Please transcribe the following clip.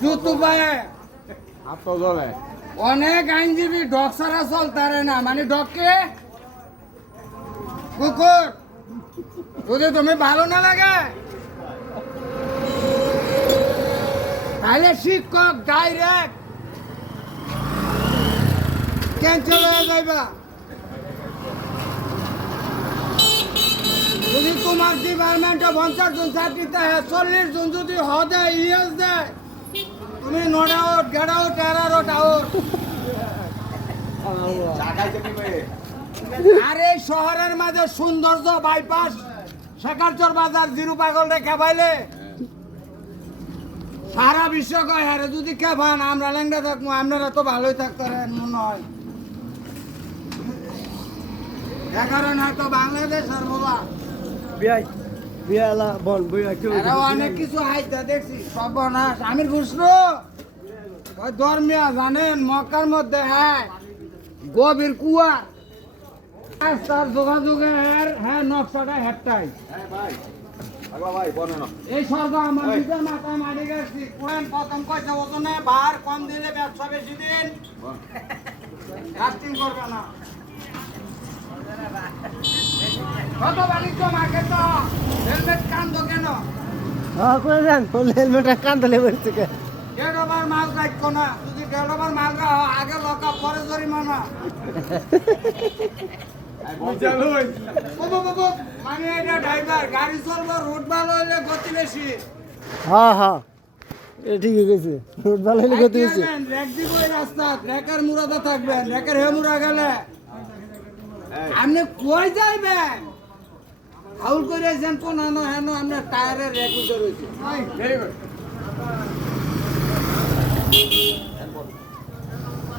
জুতু পায় জলে অনেক আইনজীবী ডক ছাড়া চলতারে না মানে ডককে কুকুর যদি তুমি ভালো না লাগে তাহলে শিক্ষক ডাইরেক্ট ক্যান্সেল হয়ে যাইবা যদি তোমার ডিপার্টমেন্টে 50 জন চাকরিতে 40 জন যদি হদে ইয়েস দেয় তুমি not out get out error out আর এই শহরের মাঝে সৌন্দর্য বাইপাস শেখারচর বাজার জিরু পাগল রেখা পাইলে সারা বিশ্ব কয় হারে যদি খেপান আমরা ল্যাংড়া থাকবো আপনারা তো ভালোই থাকতেন মনে হয় এ কারণে তো বাংলাদেশ আর বাবা অনেক কিছু হাইতে দেখছি সর্বনাশ আমির ঘুষল ওই ধর্মিয়া জানেন মক্কার মধ্যে হ্যাঁ গভীর কুয়া তার যোগাযোগের হ্যাঁ নকশাটা হেঁটাই এই স্বর্গ আমার নিজের মাথায় মারি গেছি প্রথম পয়সা ওজনে বার কম দিলে ব্যবসা বেশি দিন লাস্টিং করবে না কত বাণিজ্য মার্কেট তো হেলমেট কান্দ কেন হেলমেটটা কান্দলে বেরোচ্ছে ডেডোবার মাল রাখতো না যদি ডেডোবার মাল রাখো আগে লকা পরে জরিমানা মানে এটা ড্রাইভার গাড়ি চলবো রুট ভালো হইলে গতি বেশি হ্যাঁ হ্যাঁ ঠিকই গেছে রোড ভালো হলে গতি হয়েছে রেক দিব এই রাস্তা রেকের মুরাদা থাকবেন রেকের হে মুরা গেলে আপনি কই যাইবেন হাউল করেছেন কোন হেন আপনার টায়ারের রেক উঠে রয়েছে